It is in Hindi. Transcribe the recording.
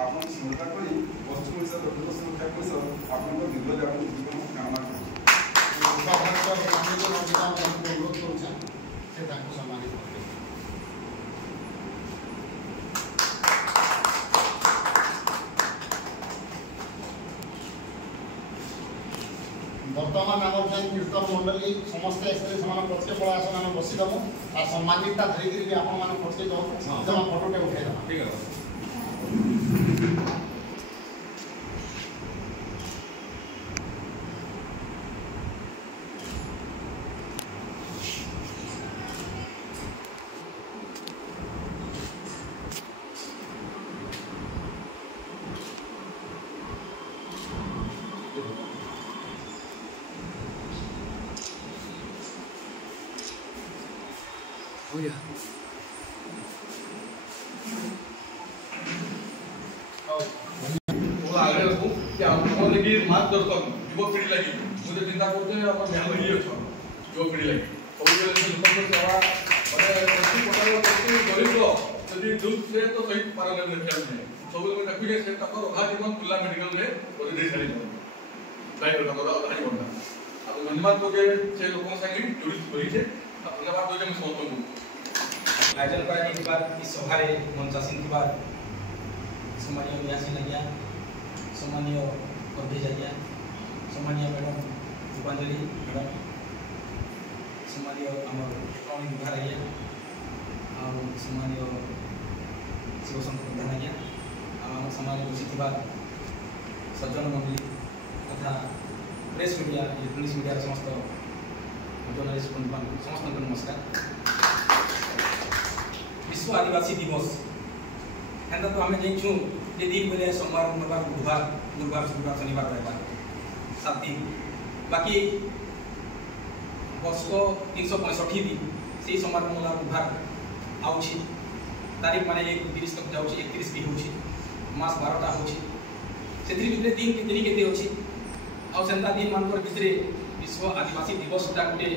आपन सुरक्षा करी पश्चिम ओडिशा लोक सुरक्षा परिषद आपन दीर्घ जीवन कामना करूँ। अनुरोध करूँ से सम्मानित बर्तमान आम कीर्तन मंडली समस्त पछे पड़ा आसन आम बसीदमु आ सम्मानितटा धरिकी भी आपण मान पछे जाऊ जमा फोटोटे उठेदमा ठीक है। Oh ya. आगे रखूं कि आपको लगी मार्गदर्शक युवा पीढ़ी लगी मुझे चिंता करते हैं अपन ध्यान रखिए युवा पीढ़ी लगी और ये लोगों को सेवा माने प्रति प्रकार प्रति गरीब यदि दूध से तो सही पारा लेवल रखिया नहीं सब लोग देखु जे से तकर अधा जीवन खुला मेडिकल रे और दे सारी लाइफ रे तकर अधा जीवन अब धन्यवाद को के से लोगों संगे जुड़ी करी छे धन्यवाद दो जे समस्त को आयोजन करा जाई बार इस सभा रे मंचासीन की बार सम्मानीय व्यासी लगिया सम्मानीय अध्यक्ष आज्ञा सम्मानीय मैडम दीपांजलि मैडम सम्मानीय आमर कौन विभाग आज्ञा और सम्मानीय शिवशंकर प्रधान आज्ञा आम समाज बसी सज्जन मंडली तथा प्रेस मीडिया इलेक्ट्रोनिक्स मीडिया समस्त जर्नलिस्ट बंधु समस्त नमस्कार। विश्व आदिवासी दिवस हेन्ता तो आम जाइछू ये दिन बोले सोमवार मंगलवार बुधवार गुरुवार शुक्रवार शनिवार रविवार 7 दिन बाकी वर्ष 365 दिन से सोमवार मंगलवार बुधवार आउछि तारीख माने 31 तक जाउछि 31 भी होछि मास 12टा होछि सेथि भितरे दिन केते केते होछि आ सेंता दिन मानकर भितरे विश्व आदिवासी दिवस टा गुटे